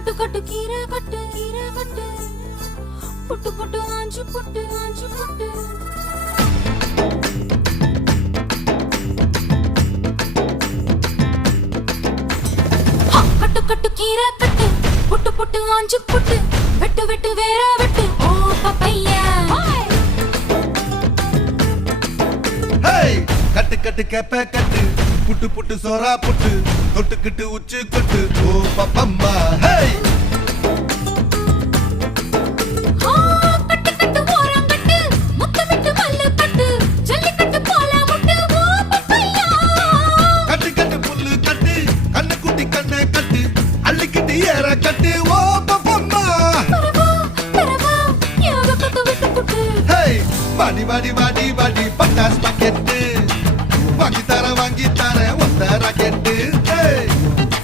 கட்டு கட்டு கீரை கட்டு கீரை கட்டு. புட்டு புட்டு ஆஞ்சு புட்டு ஆஞ்சு புட்டு. கட்டு கட்டு கீரை கட்டு. புட்டு புட்டு ஆஞ்சு புட்டு. வெட்டு வெட்டு வேற வெட்டு. ஓ பப்பையா. கட்டு கட்டு கேப்ப கட்டு. புட்டு புட்டு சோறா புட்டு தொட்டுக்கிட்டு உச்சு கொட்டு. ஓ பப்பம்மா ஹேய் ஆ, கட்டு கட்டு ஓரம் கட்டு முத்தமிட்டு பல்லு கட்டு ஜல்லிக்கட்டு போல முட்டு ஓ பப்பையா